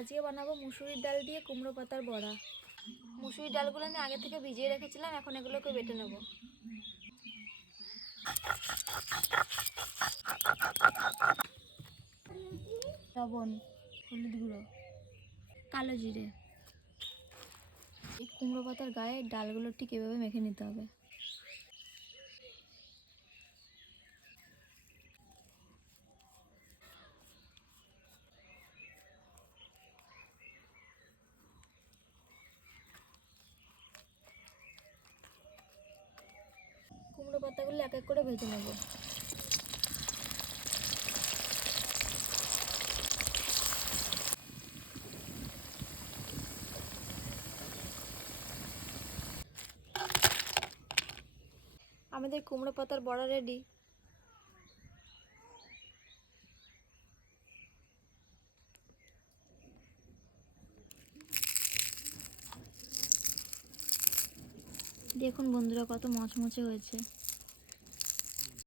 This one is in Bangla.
আজকে বানাবো মুসুরির ডাল দিয়ে কুমড়ো পাতার বড়া। মুসুরির ডালগুলো আমি আগে থেকে ভিজিয়ে রেখেছিলাম, এখন এগুলোকে বেটে নেব। লবণ, হলুদ গুঁড়ো, কালো জিরে। এই কুমড়ো পাতার গায়ে ডালগুলো ঠিক এভাবে মেখে নিতে হবে। কুমড়ো পাতাগুলো এক এক করে ভেজে নেব। আমাদের কুমড়ো পাতার বড়া রেডি। দেখুন বন্ধুরা, কত মচমচে হয়েছে।